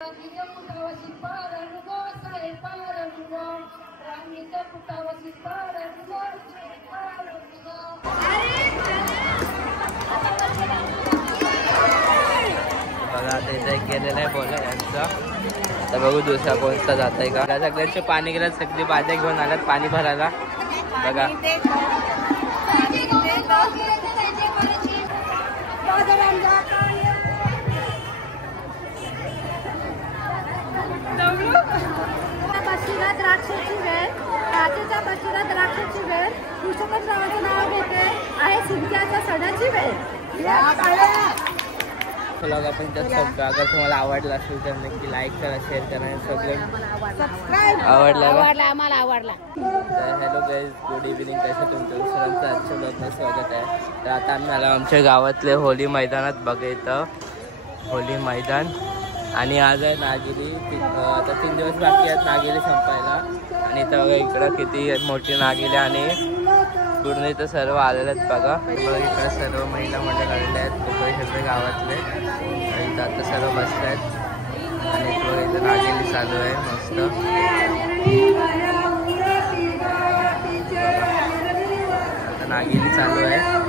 बघा आता इथे गेलेला आहे बोला यांचा. आता बघू दुसरा कोणता जात आहे का. सगळ्यांचे पाणी गेलं, सगळी बाजा घेऊन आल्यात पाणी भरायला. बघा द्राक्षाची वेळ, काचेच्या बशीला द्राक्षाची वेळ, पुष्परावाचं नाव घेते आहे सिंचाच्या सणाची वेळ. ब्लॉग आपण त्यात संपतो. अगर तुम्हाला आवडला असेल तर नक्की लाईक करा, शेअर करा आणि सगळं आवडला आम्हाला आवडला. तर हॅलो गाईज, गुड इव्हिनिंग. कसं तुमचं सर्वांचं आजच्या ब्लॉगमध्ये स्वागत आहे. तर आता आम्ही आलो आमच्या गावातले होली मैदानात बघायचं. होली मैदान आणि आज आहे नागिरी. आता 3 दिवस बाकी आहेत नागिरी संपायला. आणि इथं बघा इकडं किती मोठी नागिरी आणि पूर्ण इथं सर्व आलेले आहेत बघा. बघा इकडे सर्व महिला मंडळ आलेले आहेत कोकणी सगळे गावातले. आणि इथं आता सर्व बसले आहेत आणि बघा इथं नागिरी चालू आहे मस्त. आता नागिरी चालू आहे.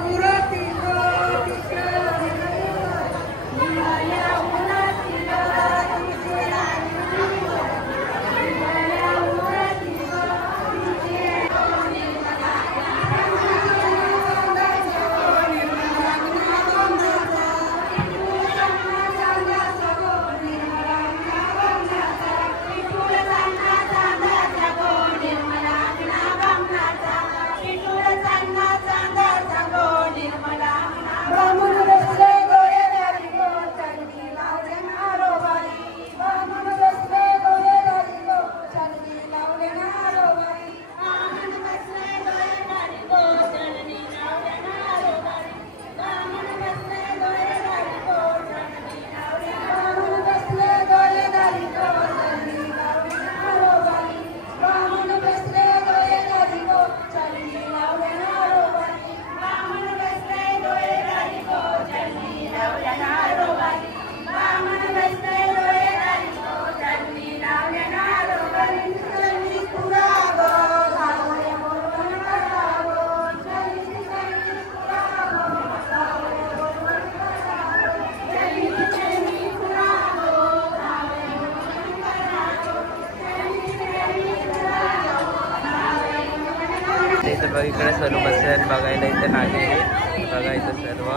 इथं बघा इकडे सर्व बसले आहेत बघायला. इथं नागिरी बघा इथं सर्व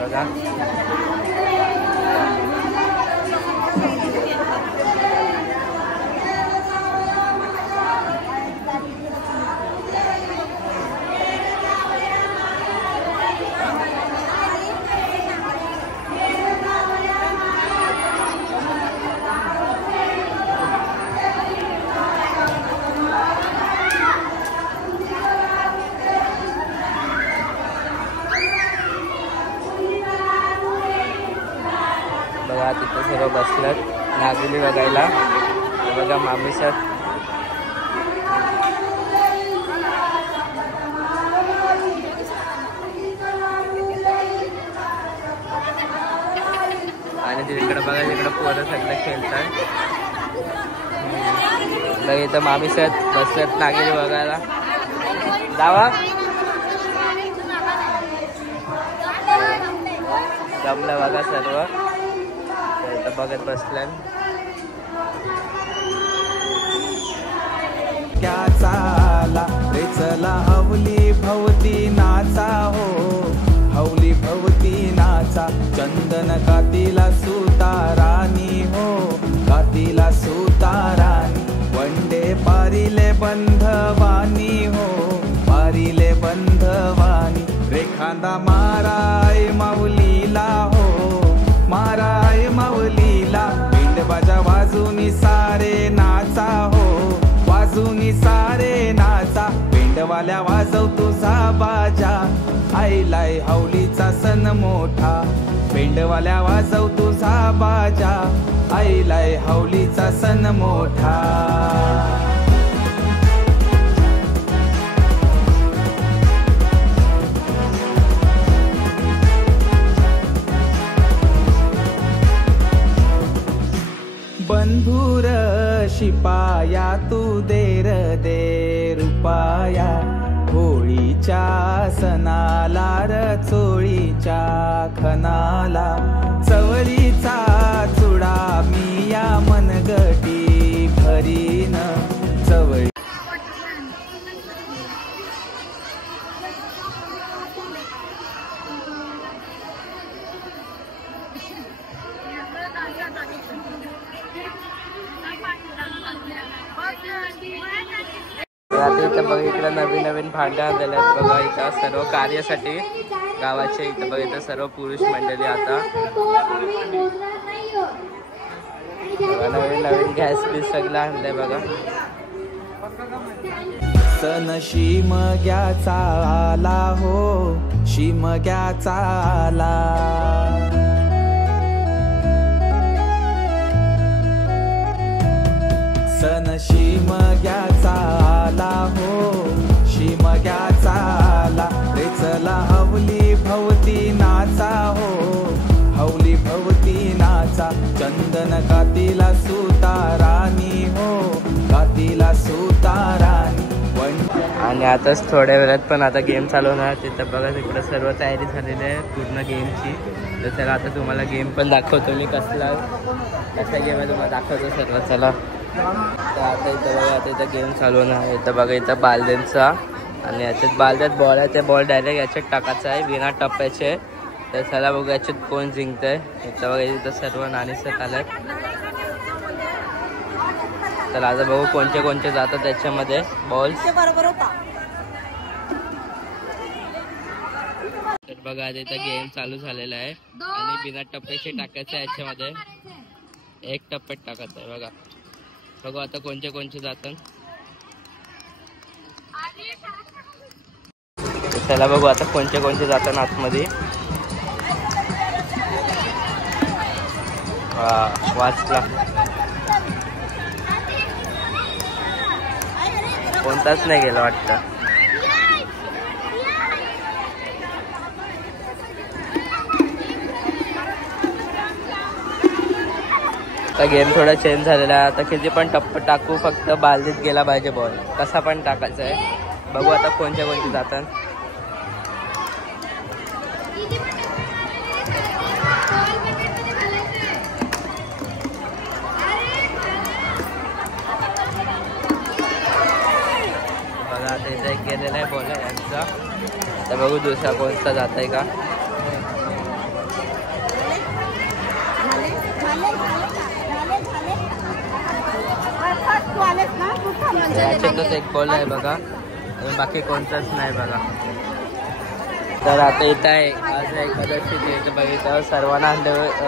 बघा. तिथं सर्व बसल्यात नागिरी बघायला. बघा मामी सर आणि तिकडे बघा तिकडे पोरं सगळं खेळतात. बघा इथं मामी सर बसल्यात नागिरी बघायला. जावा जमलं बघा सर्व बघत बसल्या. क्या चाला रे चला हवली भवती नाचा हो, हवली भवती नाचा. चंदन कातीला सुतारानी हो, कातीला सुतारानी. वंडे पारिले बंधवानी हो, पारिले बंधवानी. रेखांदा माराय माऊलीला हो, माराय माऊलीला. पिंडबाजा वाजूनी सारे नाचा हो, वाजूनी सारे नाचा. पिंडवाल्या वाजव तुझा बाजा, आईलाय हवलीचा सण मोठा. पिंडवाल्या वाजव तुझा बाजा, आईलाय हवलीचा सण मोठा. बंधुर शिपाया तू देर दे रुपाया होळीच्या सणाला र चोळीच्या खनाला चवळीचा चुडा मी या मनगटी भरीन चवळी आता इथं बघा इकडं नवीन नवीन भांड्या दिल्यात बघा इथं सर्व कार्यासाठी गावाचे इथं बघा इथं सर्व पुरुष मंडळी आता नवीन नवीन गॅस पीस सगळं आणलंय बघा. सण शिमग्याचा आला हो शिमग्याचा आला सण शिमग्याचा आला हो शिमग्याचा आला रे चला हवली भवती नाचा हो हवली भवती नाचा चंदन कातीला सुताराणी हो कातीला सुताराणी. आणि आताच थोड्या वेळात पण आता गेम चालू होणार. तिथं बघा तिकडं सर्व तयारी झालेली आहे पूर्ण गेमची. तर चला आता तुम्हाला गेम पण दाखवतो मी कसा गेम आहे तुम्हाला दाखवतो सर्व. चला तर आता इथं बघा आता इथं गेम चालू होणार आहे. इथं बघा इथं बालद्यांचा आणि याच्यात बालद्यात बॉल आहे ते बॉल डायरेक्ट याच्यात टाकायचं आहे बिना टप्प्याचे. तर चला बघू याच्यात कोण जिंकतंय. इथं बघा इथं सर्व नाणीसट आलं. तर आता बघू कोणते कोणते जातात त्याच्यामध्ये बॉल्स. तर बघा आता इथं गेम चालू झालेला आहे आणि बिना टप्प्याचे टाकायचं आहे याच्यामध्ये. एक टप्प्यात टाकायचं आहे बघा. बघू आता कोणते कोणते जातात. चला बघू आता कोणते कोणते जातात आतमध्ये. हा वाचला कोणताच नाही गेला वाटतं. आता गेम थोडा चेंज झालेला आहे. आता किती पण टप्पा टाकू फक्त बालदीत गेला पाहिजे बॉल. कसा पण टाकायचा आहे. बघू आता कोणत्या कोणते जातात. बघा आता इथे एक गेलेला आहे बॉल यांचा. आता बघू दुसरा कोणता जात आहे का. याच्यातच एक बॉल आहे बघा बाकी कोणताच नाही बघा. तर आता इथं आहे आज एकादशी इथं बघितलं सर्वांना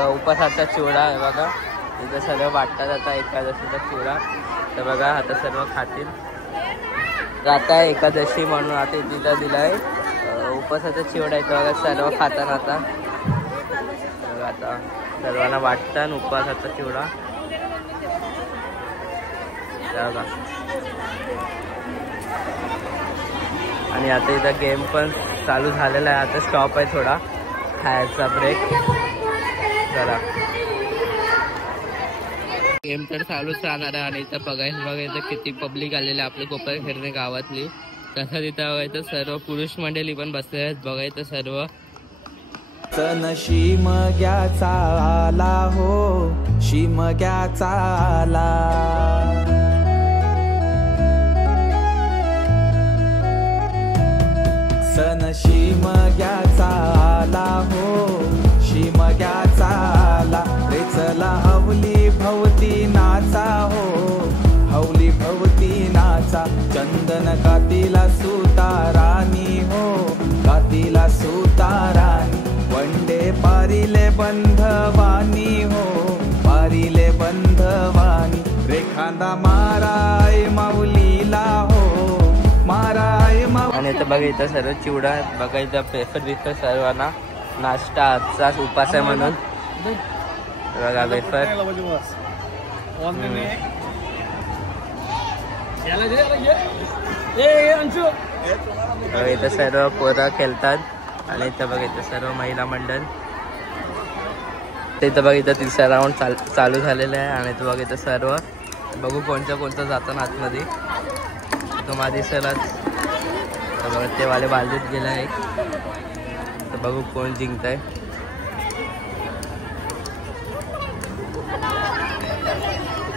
उपासाचा चिवडा आहे बघा. इथं सर्व वाटतात आता एकादशीचा चिवडा. तर बघा आता सर्व खातील. तर आता एकादशी म्हणून आता तिथं दिलं आहे उपासाचा चिवडा इथं बघा सर्व खाताना आता. बघा आता सर्वांना वाटतात उपासाचा चिवडा. बघा आणि आता इथं गेम पण चालू झालेला आहे. आता स्टॉप आहे थोडा खायचा ब्रेक. चला गेम तर चालूच राहणार आहे. आणि इथं बघा इथं किती पब्लिक आलेली आहे आपल्या कोपर खेळणे गावातली. तसं तिथं बघायचं सर्व पुरुष मंडळी पण बसले आहेत बघायचं सर्व. सण शिमग्याचा आला हो शिमग्याचा आला सण शिमग्याचा आला हो शिमग्याचा आला रे चला हवली भवती नाचा हो हवली भवती नाचा चंदन कातीला सुताराणी हो कातीला सुताराणी वंडे पारिले बंधवानी हो पारिले बंधवानी रेखांदा माराय माऊलीला हो माराय माऊली. आणि इथं बघा इथं सर्व चिवडा बघा इथं पेपर बिफर सर्वांना नाश्ता आजचाच उपास आहे म्हणून बघा वेफर. इथं सर्व पोरं खेळतात आणि इथं बघा इथं सर्व महिला मंडळ. ते इथं बघ इथं तिसरा राऊंड चालू झालेला आहे आणि तो बघ इथं सर्व बघू कोणतं जातं आतमध्ये तुम्हाला दिसेलच. तर बघा ते वाले बालदीत गेला आहे. तर बघू कोण जिंकत आहे.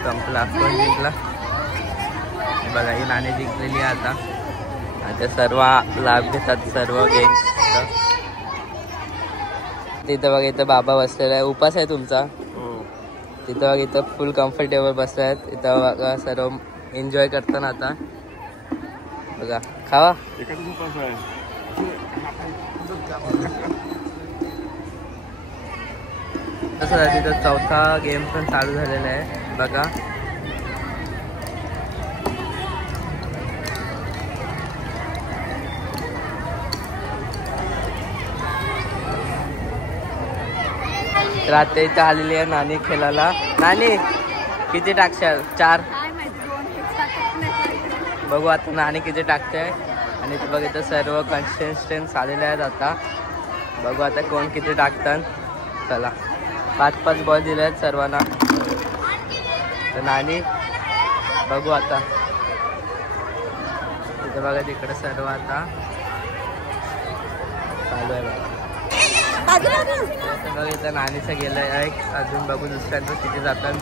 संपला कोण जिंकला बघा. ही नाणी जिंकलेली आहे आता सर्व लाभ घेतात सर्व गेम्स. तिथं बघा इथं बाबा बसलेला आहे. उपास आहे तुमचा. तिथं बघा इथं फुल कम्फर्टेबल बसले आहेत. इथं बघा सर्व एन्जॉय करताना आता बघा खावा. तसं तिथं चौथा गेम पण चालू झालेला आहे बघा. तर आता इथं आलेली आहे नाणी खेळायला. नाणी किती टाकशाल? 4. बघू आता नाणी किती टाकते. आणि इथं बघ इथं सर्व कन्सिस्टन्स आलेले आहेत आता. बघू आता कोण किती टाकतात. चला 5-5 बॉल दिले आहेत सर्वांना. तर नाणी बघू आता. तिथं बघा तिकडे सर्व आता चालू आहे बघा. बघा इथं नाणीचं गेलं आहे. अजून बघू दुसऱ्यांचं किती जातात.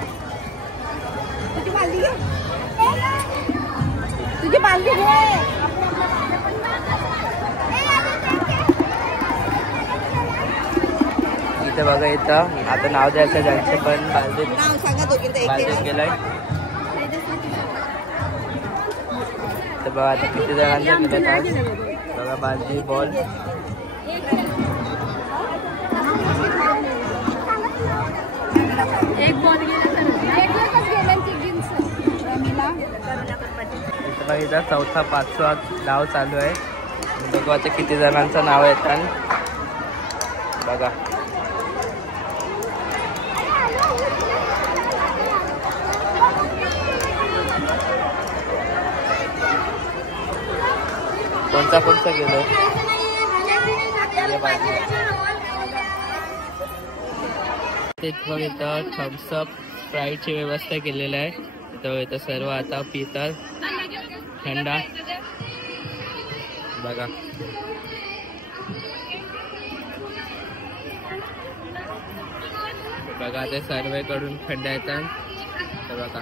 इथे बघा इथं आता नाव द्यायचं ज्यांचे पण बालदीत गेलंय. तर बघा आता किती जणांचं केलं आज बघा. बालदी बॉल बघा. इथं चौथा 5वा डाव चालू आहे. बघू आता किती जणांचं नाव येतात बघा. कोणता गेलो. इथं थम्सअप स्प्राईटची व्यवस्था केलेली आहे. इथं सर्व आता पितात थंडा बघा. बघा ते सर्वेकडून थंड येतात. तर बघा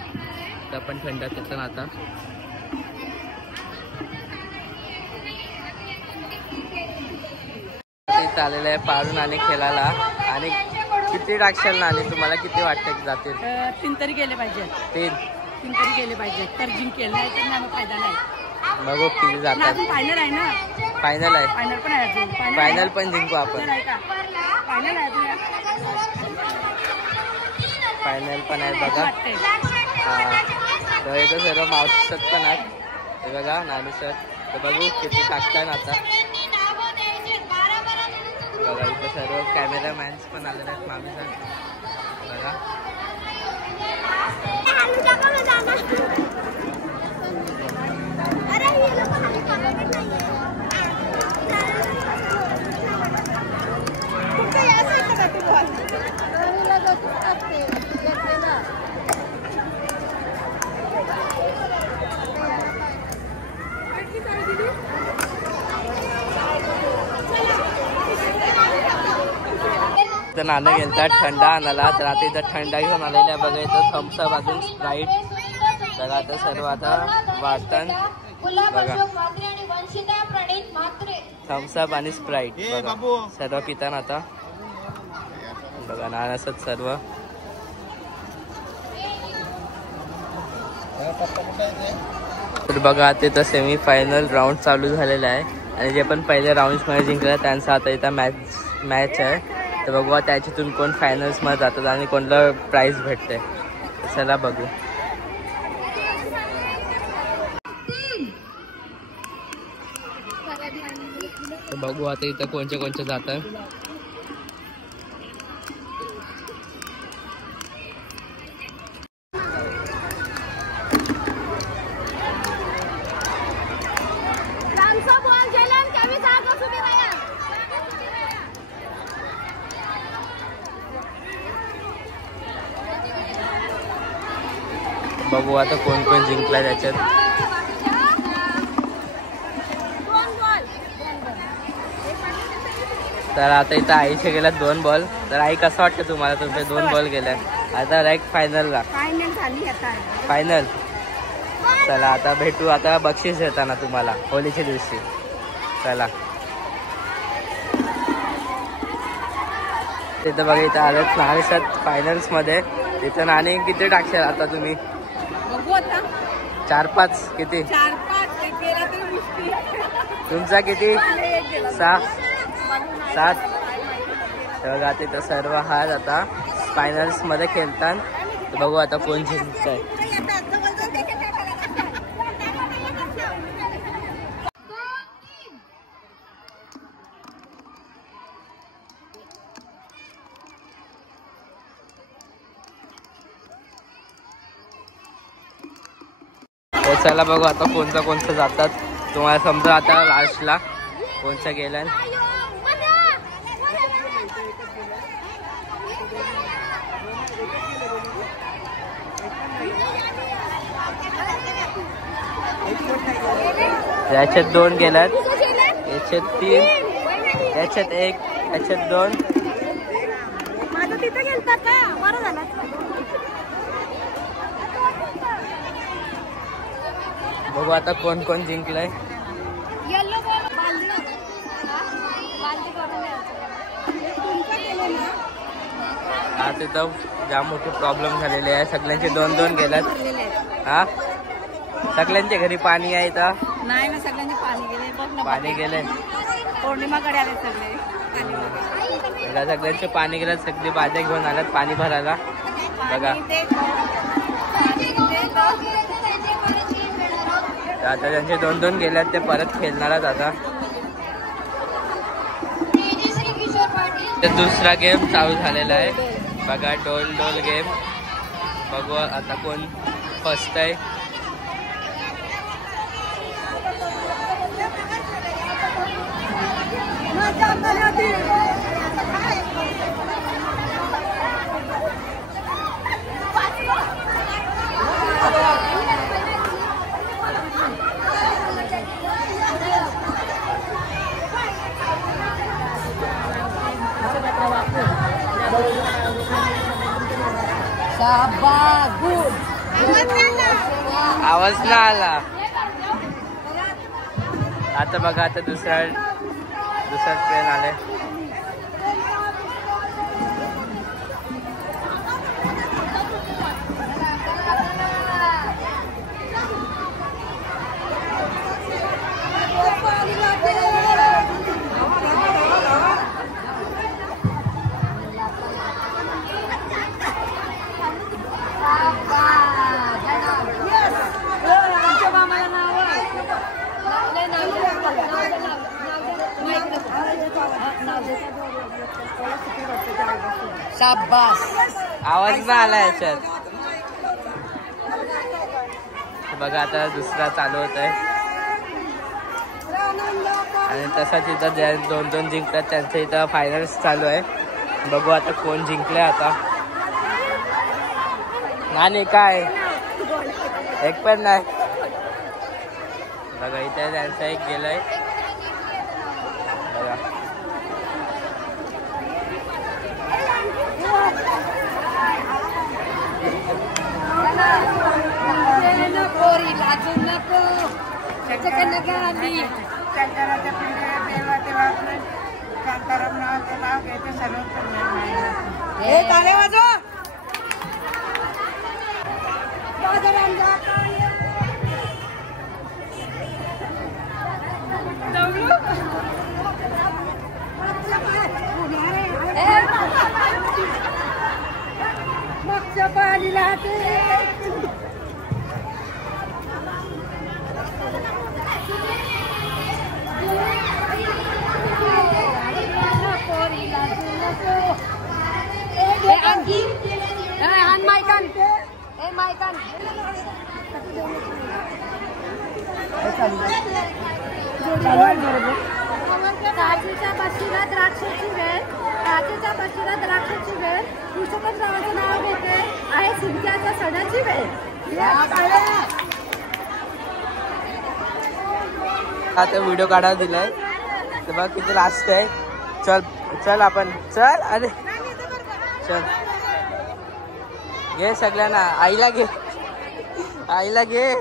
तर पण थंड येतात आता. चाललेलं आहे पारून आणि खेळायला. आणि किती टाकशाल नाणी? तुम्हाला किती वाटतं की जातील? 3 तरी गेले पाहिजे. 3 तरी गेले पाहिजे तर जिंकेल. नाही तर नाही फायदा नाही. बघू किती जातात. फायनल आहे ना. फायनल आहे. फायनल पण आहे. फायनल पण जिंकू आपण. फायनल आहे. फायनल पण आहे बघा. हा तर इथं सर्व मावशी सर पण आहेत. हे बघा नानी सर. तर बघू किती टाकतात आता बघा. इथं सर्व कॅमेरामॅन्स पण आलेले आहेत. मामी सर बघा. इथं नाणं गेलतात थंडा आणायला. तर आता इथं थंडा घेऊन आलेला आहे बघा. इथं थम्सअप अजून स्प्राईट बघा. आता सर्व आता वाटतात बघा. थम्सअप आणि स्प्राईट बघा सर्व पिताना आता बघा. नाणं असत सर्व. तर बघा आता इथं सेमीफायनल राऊंड चालू झालेला आहे. आणि जे पण पहिले राऊंड्समध्ये जिंकलं त्यांचं आता इथं मॅच आहे. तर बघू त्याच्यातून कोण फायनल्समध्ये जातात आणि कोणाला प्राईज भेटते. चला बघू. तर बघू आता इथं कोणचे जातात. बघू आता कोण कोण जिंकला त्याच्यात. तर आता इथं आईचे गेल्यात 2 बॉल. तर आई कसं वाटतं तुम्हाला तुमचे 2 बॉल गेल्या आता डायरेक्ट फायनलला? फायनल. चला आता भेटू आता बक्षीस देताना तुम्हाला होलीच्या दिवशी. चला तिथं बघा इथं आलं महाराष्ट्रात फायनल्स मध्ये. तिथं नाणे किती टाकशाल आता तुम्ही? 4-5 किती? तुमचा किती? 6-7. बघा तिथं सर्व हार आता फायनल्स मध्ये खेळतात. बघू आता कोण जिंकतंय. चला बघू आता कोणतं जातात. तुम्हाला समजा आता लास्टला कोणचं गेलं. याच्यात 2 गेल्यात, याच्यात 3, याच्यात 1, याच्यात 2. बघू आता कोण कोण जिंकलंय. आज इथं जाम मोठी प्रॉब्लेम झालेली आहे. सगळ्यांचे 2-2 गेल्यात. हा सगळ्यांच्या घरी पाणी आहे इथं? नाही ना, सगळ्यांचे पाणी गेले. पौर्णिमाकडे आले सगळे. सगळ्यांचे पाणी गेलं. सगळी बाजा घेऊन आल्यात पाणी भरायला. बघा आता ज्यांचे 2-2 गेल्यात ते परत खेळणारच आता. दुसरा गेम चालू झालेला आहे बघा, डोल डोल गेम. बघू आता कोण फर्स्ट आहे. आवाज ना आला. आता बघा आता दुसरा ट्रेन आले. आवाज ना आला याच्यात. बघा आता दुसरा चालू होत आहे. आणि तसाच इथं 2-2 जिंकतात त्यांचं इथं फायनल्स चालू आहे. बघू आता कोण जिंकले आता. नाही काय एक पण नाही. बघा इथे त्यांचा एक गेलाय. बघा काचेच्या बशीला द्राक्षाची वेळ, काचेच्या बशीला द्राक्षाची वेळ, पुरुषोत्तमरावांचं नाव घेते आहे सिंक्याच्या सणाची वेळ. आता व्हिडिओ काढायला दिलाय तर बघ किती लास्ट आहे. चल चल आपण चल. अरे चल घे सगळ्यांना. आईला घे, आईला घे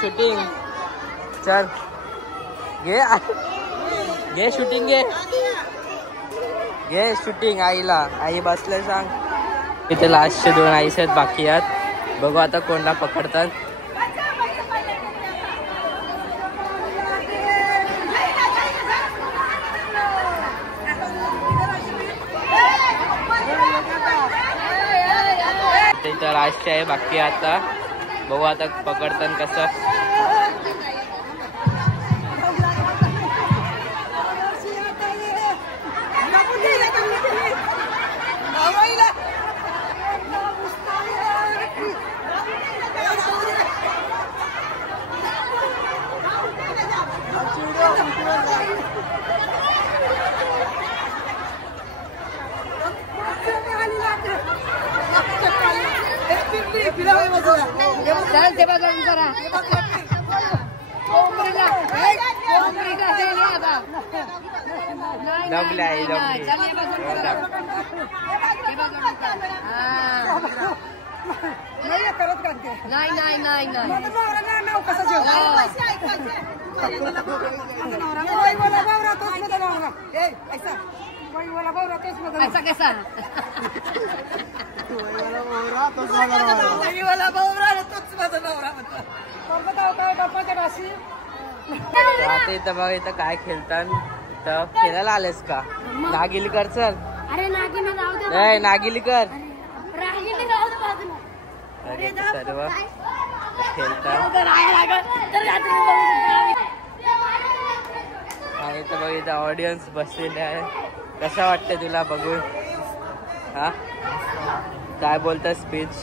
शूटिंग. चल घे घे शूटिंग, घे घे शूटिंग. आईला, आई बसले सांग. इथे लास्टचे 2 आईस आहेत बाकी आहेत. बघू आता कोणला पकडतात. इथं लास्टचे आहे बाकी. आता बघू आता पकडतात कसं. दबले आई दबले. नाही नाही नाही नाही ऐसा कैसा आता इथं बघ इथं काय खेळतात. तर खेळायला आलेस का? नागिलीकर चल. अरे नागिनी जाऊ दे. नाही नागिलीकर. रागिनी जाऊ दे बाजूला. अरे सर्व खेळतात. आणि इथं बघ इथं ऑडियन्स बसलेले आहे. कसं वाटतं तुला बघून? हा काय बोलता स्पीच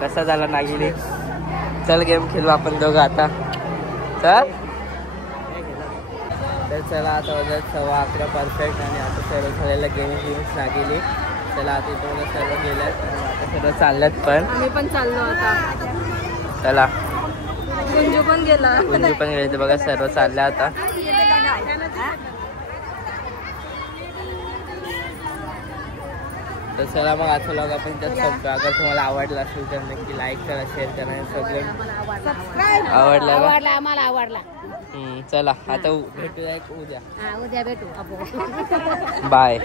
कसा झाला नागिनी? चल गेम खेळू आपण दोघं आता. चल तर चला आता वाजत 11:15 परफेक्ट. आणि आता सर्व झालेलं गेम्स नागिली. चला आता इथं सर्व गेल्यात आणि आता सर्व चालल्यात पण. आम्ही पण चाललो आता. चला गुंजू पण गेला. गुंजू पण गेले. बघा सर्व चालल्या आता. तर चला मग आजचा व्लॉग आपण त्यात संपतो. अगर तुम्हाला आवडला असेल तर नक्की लाईक करा, शेअर करा. सगळं आवडला आम्हाला आवडला. चला आता भेटूया उद्या. उद्या भेटू. बाय.